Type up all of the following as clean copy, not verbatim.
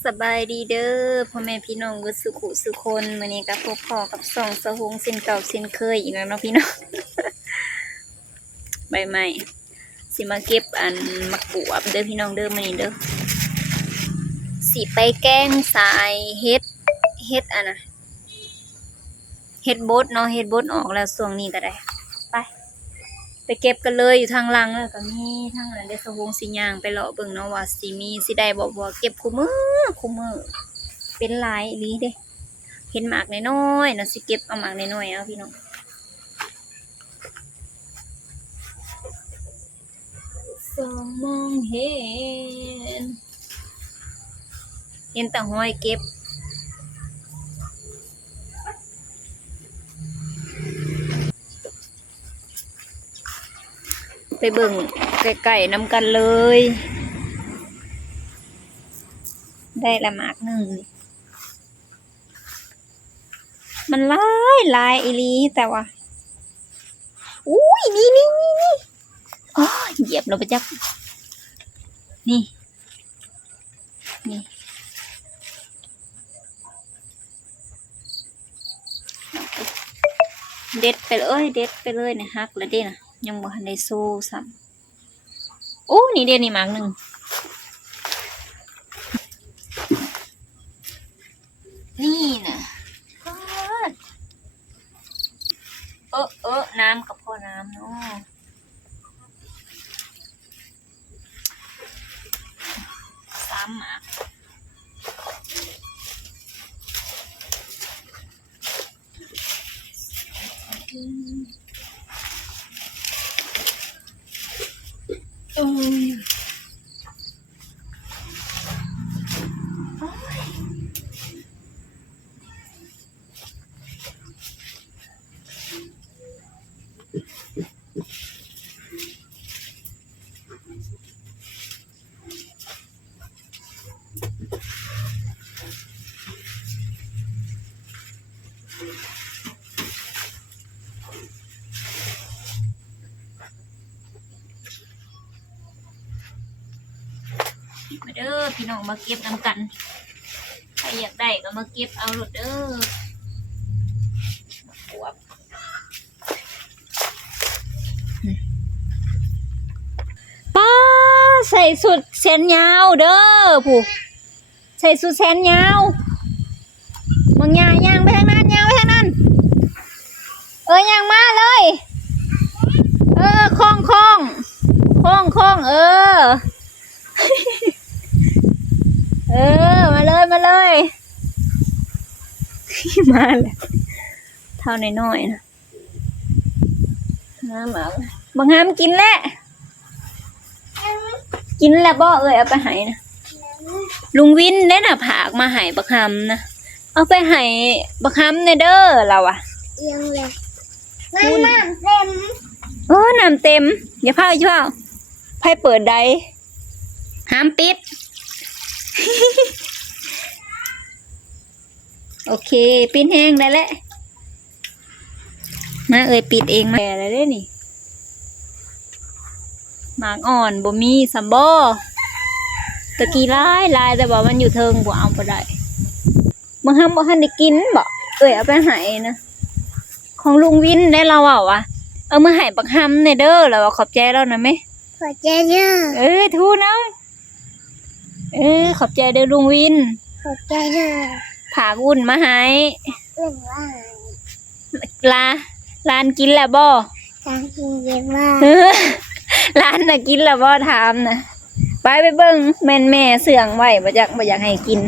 สบายดีเด้อพ่อแม่พี่น้องเบิดสุขุสุคนมื้อนี้ก็พบพ่อกับส่องสะหงเส้นเก่าเส้นเคยอีกแล้วเนาะพี่น้อง ใบไม้สิมาเก็บอันมะกรูดเด้อพี่น้องเด้อมื้อนี้เด้อสิไปแกงสายเฮ็ดอันน่ะเฮ็ดบดเนาะเฮ็ดบดออกแล้วช่วงนี้ก็ได้ไปเก็บกันเลยอยู่ทางหลังแล้วก็มีทางนั้นได้สะหงสิย่างไปเลาะเบิ่งเนาะว่าสิมีสิได้บ่เก็บคู่มือเป็นหลายอีหลีเด้เห็นหมากน้อยๆน่ะสิเก็บเอาหมากน้อยๆเอาพี่น้องสองมองเห็นแต่ห้อยเก็บไปเบิ่งไก่ๆน้ำกันเลยได้ละหมากหนึ่งมันลายอีหลีแต่ว่าอุ้ยนี่อ๋อเหยียบเราไปจับนี่เด็ดไปเลยนะฮักแล้วเด้นะยังบ่ทันได้โซ่ซ้ำโอ้นี่เด้นี่หมากหนึ่งนี่นะน้ำกับพ่อน้ำเนาะ3 หมากมาเด้อพี่น้องมาเก็บน้ำกันใครอยากได้ก็มาเก็บเอาหลุดเด้อปวบป้าใส่สุดแขนยาวเด้อผู้ใส่สุดแขนยาวบางย่างไปทางนั้นย่างไปทางนั้นย่างมาเลยคล้องมาเลยมาเลยเท่าน้อยๆนะน้ำบางหามกินแล้วบ่เอาไปให้นะลุงวินได้น่ะผากมาให้บักหำนะเอาไปให้บักหำในเด้อเราอะยังเลยน้ำเต็มน้ำเต็มอย่าเผาไพ่เปิดใดห้ามปิด โอเคปิดแห้งได้แล้วมาปิดเองมาอะไรได้นี่หมากอ่อนบ่มีซัมโบตะกี้ลายแต่บอกมันอยู่เทิงบ่เอาไปได้บางครั้งบ่ทันได้กินบ่เอาไปให้นะของลุงวินได้เราเอามาให้บักหำในเด้อเราขอบใจเรานะไหมขอบใจเด้อทูนะขอบใจเด้อลุงวินขอบใจเด้อผากอุ่นมาให้ร้านกินแล้วบ่ร้านกินเยอะมากร้านน่ะกินแล้วบ่ถามนะไปเบิ่งแม่เสื่องไว้บ่อยากให้กิน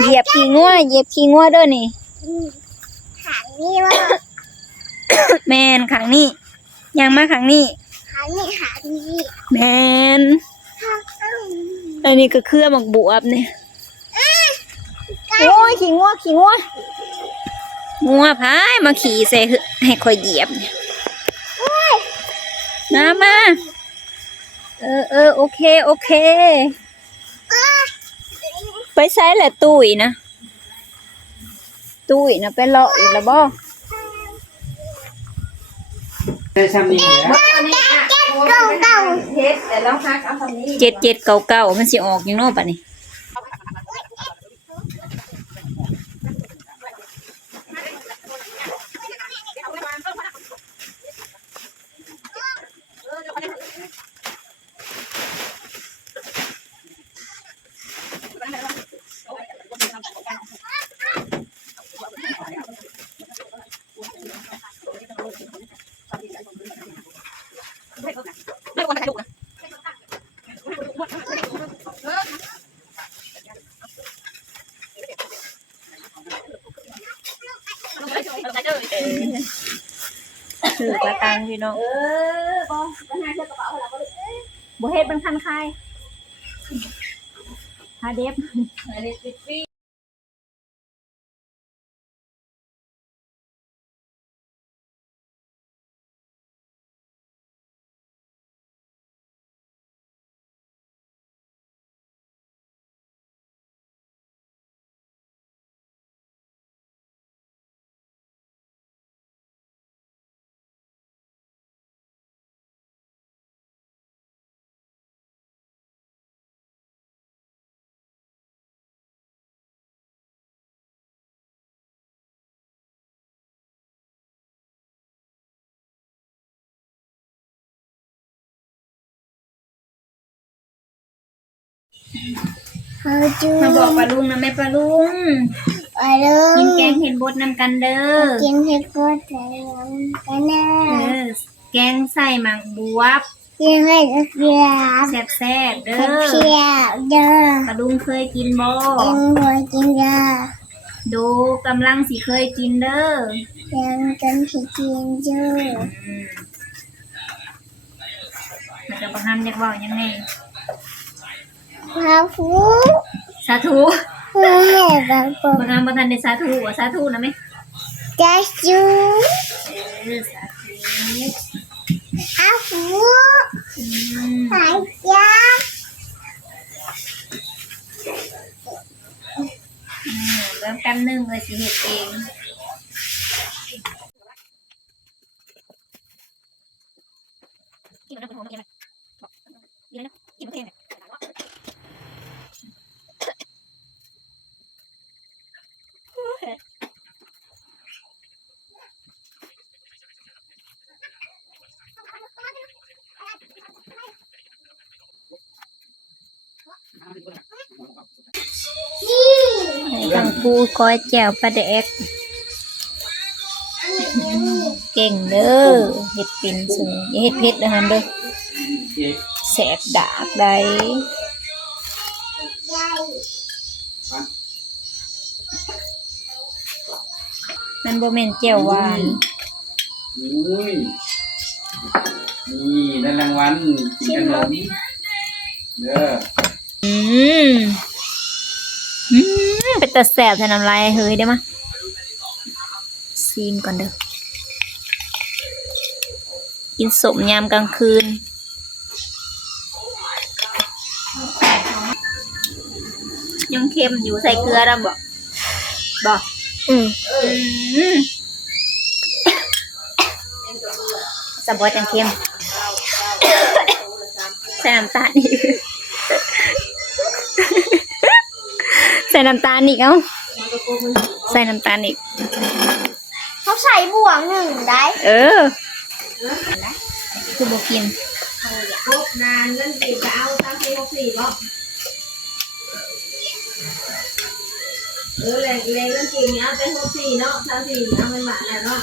เหยียบขี้งัวเด้อนี่ขังนี่ว่าแมนขังนี่ยังมาขังนี่ขังนี่แมนอันนี้ก็เครือหมักบวบเนี่ยโอ้ยขี้งัวพายมาขี่ใส่ให้คอยเหยียบเนี่ยน้ำมาโอเคไปใช้แหละตุ้ยนะไปเลาะอีกแล้วบ่ได้ซ้ำนี่แหละเจ็ดเก่ามันสิออกยังโน่ป่ะนี่ ถือกระตังพี่น้องบ่ปัญหาเสื้อกระเป๋าเราบ่เฮ็ดมันคันคายหาเด็บฟรีเขาจู มาบอกปลาลุงนะแม่ปลาลุง ไปเล กินแก ย งเห็ดบดนำกันเด้อ กินเห็ดโคนใส่กันนะ แกงใส่หมักบวบ กินเห็ดเกลือ แซ่บๆเด้ เห็ด อ เชียวเด้อ ปลาลุงเคยกินบ่ กินหัวกินยา ดูกำลังสิเคยกินเด้อ ยังกันที่กินอยู่ มันจะประหามอยากบอกยังไง พาฟู สาธุ เพื่อให้แบบปก ประหามประทันในสาธุว่าสาธุนะไหม จะจู สาธุ พาฟู อืม หายใจ เริ่มแป๊บนึงเลยสิเฮ็ดเองกินมันหอมกินมันกินมันทางปูก้อยแจ่วปลาแดกเก่งเด้อเฮ็ดเป็นสูงอย่าเฮ็ดเผ็ดนะฮันเด้อแสบดากได้มันบ่แม่นแจ่วหวาน อุ้ยนี่ได้รางวัลกินขนมเด้อ อืมเป็นตาแสบแทนน้ำลายเฮ้ยได้มะซีมก่อนเด้อกินสมยามกลางคืนยังเค็มอยู่ใส่เกลือแล้วบอก อืม สบอจังเค็มใส่น้ำตาลอีกใส่น้ำตาลอีกเอ้าใส่น้ำตาลอีก เขาใส่บ่วงหนึ่งได้ คือบ่กิน นานเงินตีจะเอา34บ่แรงเงินตีนี่เอาไป64เนาะ34เอามันหวานแล้วเนาะ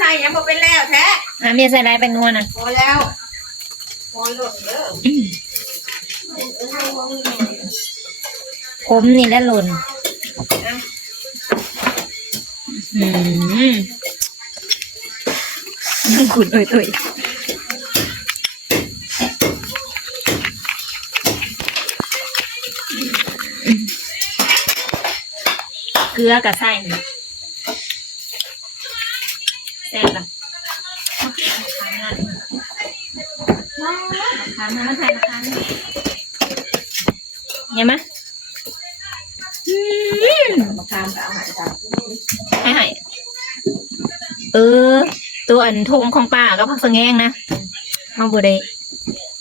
ใช่ยังบ่เป็นแล้วแท้ เมียใส่ไรเป็นนัวนะ พอแล้วพอหลดเด้อ ผมนี่ได้หล่นขุดตุยเกลือกับไส้แซ่บละทานมาใส่มาทานยังไหม มาทานเอาหายจ้ะ ให้ตัวอันทงของป้าก็ผักสะแงงนะเอาบ่ได้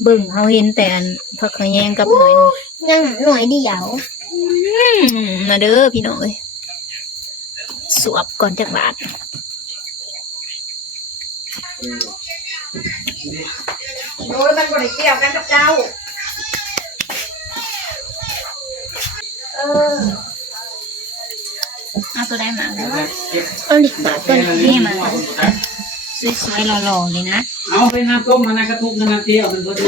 เบิ่งเอาเห็นแต่อันผักสะแงงกับหน่อยนึง ยังหน่วยเดียว มาเด้อพี่น้อยสวบก่อนจากบาท เ โดยมันบ่ได้เกี่ยวกันกับเจ้าเอาตัวได้มาแล้ว เอาดิบาทต้น นี่มาสวยๆหล่อๆเลยนะ เอาไปน้ำต้มมาในกระทุกน้ำเตี้ยวเป็นตัวดู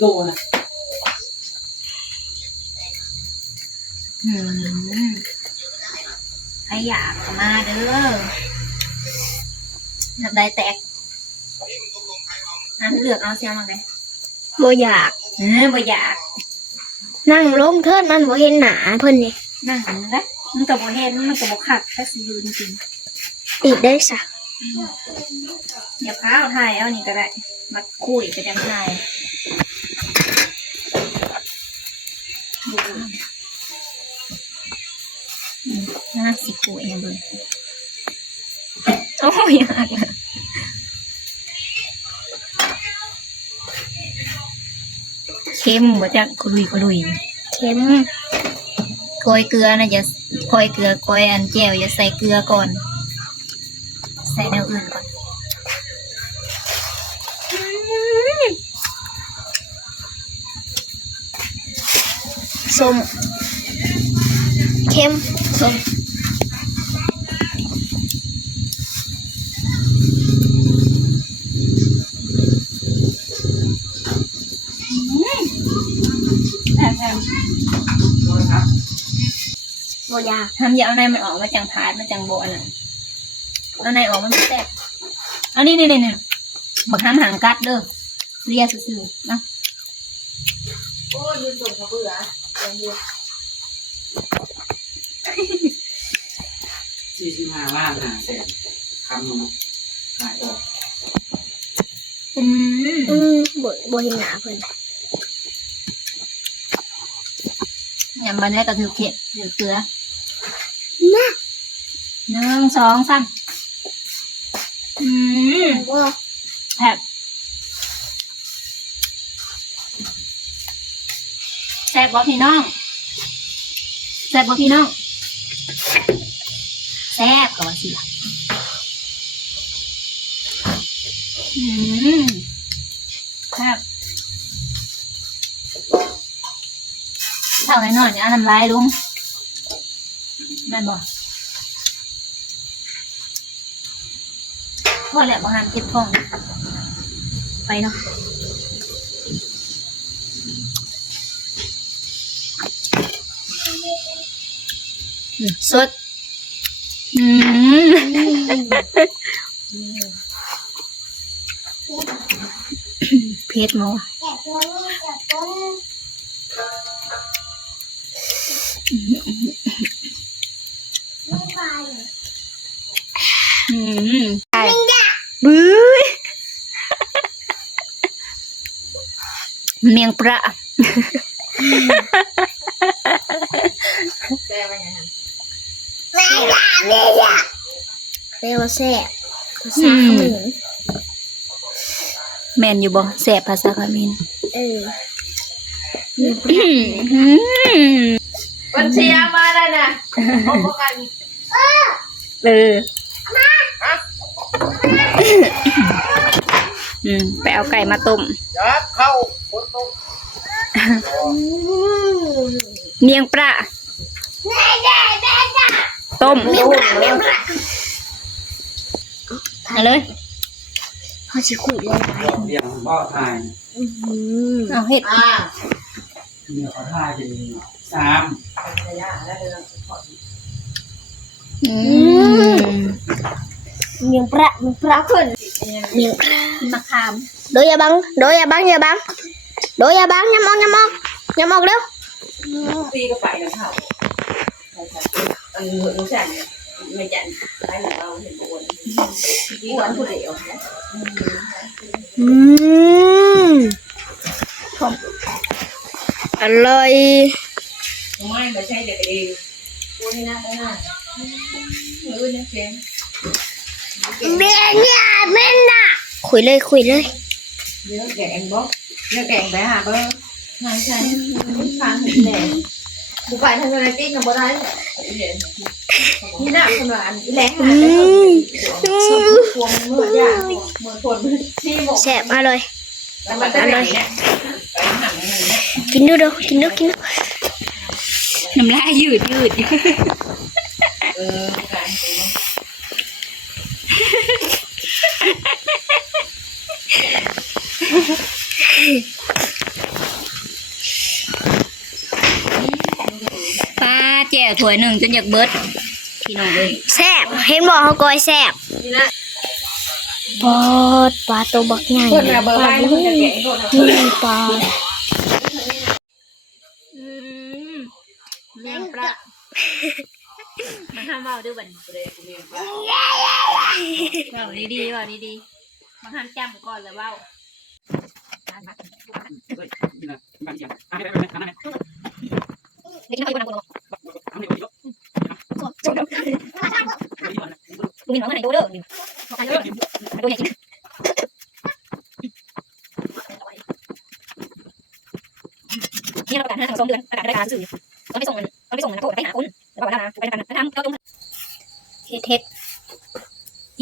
โตนะ ใครอยากมาเด้อน้ำได้แตกน้ำเลือกเอาเสียมาเลย บ่อยาก บ่อยาก นั่งลงเทิดมันบ่เห็นหนาเพิ่นนี่ นั่งนะมันกับโบเห็นมันกับโบขัดแค่สิยืนจริง อีกได้ซะ อย่าพาเอาถ่ายเอานี่ก็ได้มาคุยกันยังไงน่าสิป่วยเลยโอ้ยยากนะเข้มบ่จักคุยเค็ม โกยเกลือนะอย่าโกยเกลือโกยอันแจ่วอย่าใส่เกลือก่อน ใส่แนวอื่นก่อน ส้มเค็ม ส้มแอบ บ่อยาก ทำอย่าเอาในมันออกมาจังพาดมาจังโบอันนั้นเอาในออกมันไม่แตกเอานี่บักห้ามหางกัดเด้อเรียซื่อๆนะ โอ้ยยืนส่งเขาเบื่ออย่างเดียว 45 ล้าน5 แสนคำนึงขายออก บ่เห็นหนาเพิ่น อย่างบันนี้ก็ถือเผ็ดถือเกลือ น่ะ 1 2 3บ่ แซ่บแซ่บบ่พี่น้องแซ่บบ่พี่น้องแซ่บก็ว่าสิล่ะครับเท่าไหร่หน่อยเนี่ยน้ำลายลุงแม่นบ่พอแล้วบางงานเก็บท้องไปเนาะสดเพชรมั้งบื้อเมียงปลา แต่ว่าอย่างนั้น แม่อยากแปลว่าแซ่บภาษาเขมร แมนอยู่บ่แสบภาษาเขมร วันเชียมาได้น่ะพบกัน ไปเอาไก่มาต้ม ยัดเข้าคนต้ม เมียงปลาต้มเอาเลย เขาสิคุยเลย เดี๋ยวบ่ถ่าย เอาเห็ด เดี๋ยวเขาถ่ายเป็น3 ระยะแล้วเดินขอ เมียงปลาขึ้นเมียงปลาม ะขาม โดยอย่าบังโดยอย่าบังอย่าบังยำออกเร็ว ตีก็ไปนะเขาอันหนูสั่นไม่จันไปหนูเราเห็นบวนตีหวานผู้เดียว อร่อย ไม่ใช่เด็กเองพูดให้น่าได้น่าเนี่ยแกง เมียน่ะคุยเลย เนื้อแกงบ๊อกเนื้อแกงไปหาเบอร์งานใช่ทางแดงบุกไปทางอะไรติ๊กกับบ่ได้นี่น่ะคนละอันแรงหาได้พวงเมื่อยากเหมือนคนที่บอก แซ่บอร่อย แล้วมันจะเป็นอย่างเนี้ยไปหั่นมันเนี่ย กินดูดูกินดูกินดู น้ำลายยืดอยู่ การกิน ป้าแจ่วถ้วยหนึ่งจนอยากเบิดพี่น้องเลย แซ่บเห็นบอกเขากอยแซ่บ นี่นะ ปอดปลาตัวบักใหญ่ คนมาเบอร์ ป ไว้ ลา แล้วมันจะแกะโทษ นี่ปลา แมงปลามาห้ามเบาดูบัดนี้เบาดีๆเบาดีๆมาห้ามจำก่อนแล้วเบา ไม่กินข้าวอยู่บนนั้นกูมีน้องไหนดูเด้อดูอยากกินนี่เราประกาศ5 2 เดือนประกาศรายการสื่อต้องไปส่งมันโทรไปหาคุณแล้วบอกว่าไปทำก็ต้องเฮ็ด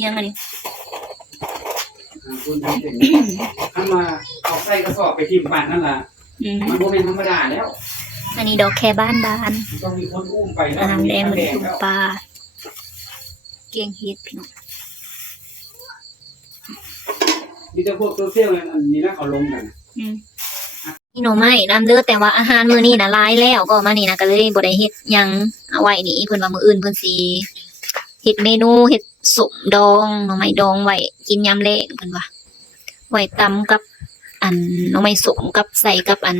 ยังไงนี่ คุณถ้ามาเอาใส่กระสอบไปทิมบ้านนั่นล่ะมันโมเป็นธรรมดาแล้ว อันนี้ดอกแค่บ้าน ต้องมีคนอุ้มไปแล้ว น้ำแดงเหมือน แดง ตุ่ม แล้ว ปลาเกียงเฮ็ดพี่น้อง มีแต่พวกโซเชียลอันนี้นะเขาลงกัน นี่หนูไม่น้ำเด้อแต่ว่าอาหารมื้อนี้น่ะหลายแล้วก็มานี่นะก็เลยบ่ได้เฮ็ดหยังเอาไว้นี่เพิ่นว่ามื้ออื่นเพิ่นสิเฮ็ดเมนูเฮ็ดสุกดองหน่อไม้ดองไว้กินยามแลงเพิ่นว่าไว้ตำกับอันหน่อไม้สุกกับใส่กับอัน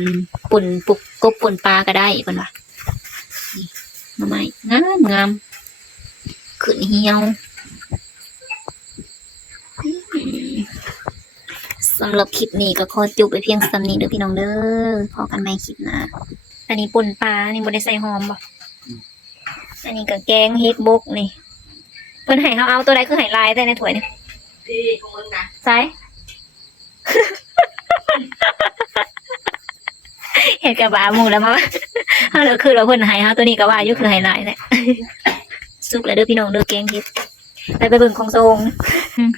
ป่นปุกกบป่นปลาก็ได้เพิ่นว่านี่หน่อไม้งามขึ้นเหี่ยวสำหรับคลิปนี้ก็ขอจบไปเพียงส่ำนี้เด้อพี่น้องเด้อพอกันใหม่คลิปหน้าอันนี้ป่นปลาอันนี้บ่ได้ใส่หอมบ่อันนี้ก็แกงเฮ็ดบกนี่เพิ่นให้เฮาเอาตัวใดคือให้ลายแต่ในถ้วยนี่ ดีของมึงนะ ใส่ เห็ดกระบะหมูแล้วมาเฮาเหลือคือเราเพิ่นให้เฮาตัวนี้ก็ว่าอยู่คือให้ลายแหละ สุกแล้วเด้อพี่น้องเด้อแกงเฮ็ดไปเบิ่งของทรง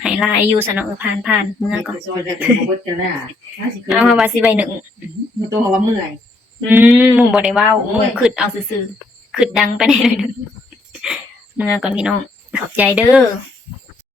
ให้ลายอยู่ซะเนาะผ่านเมื่อก่อน ซอยจะเป็นของวัดจะได้ เอามาว่าสิใบหนึ่ง มันตัวว่าเมื่อย หมูบ่ได้เว้าหมูขึ้นเอาซื่อๆขึ้นดังไปหน่อยหนึงเมื่อก่อนพี่น้องขอบใจเด้อ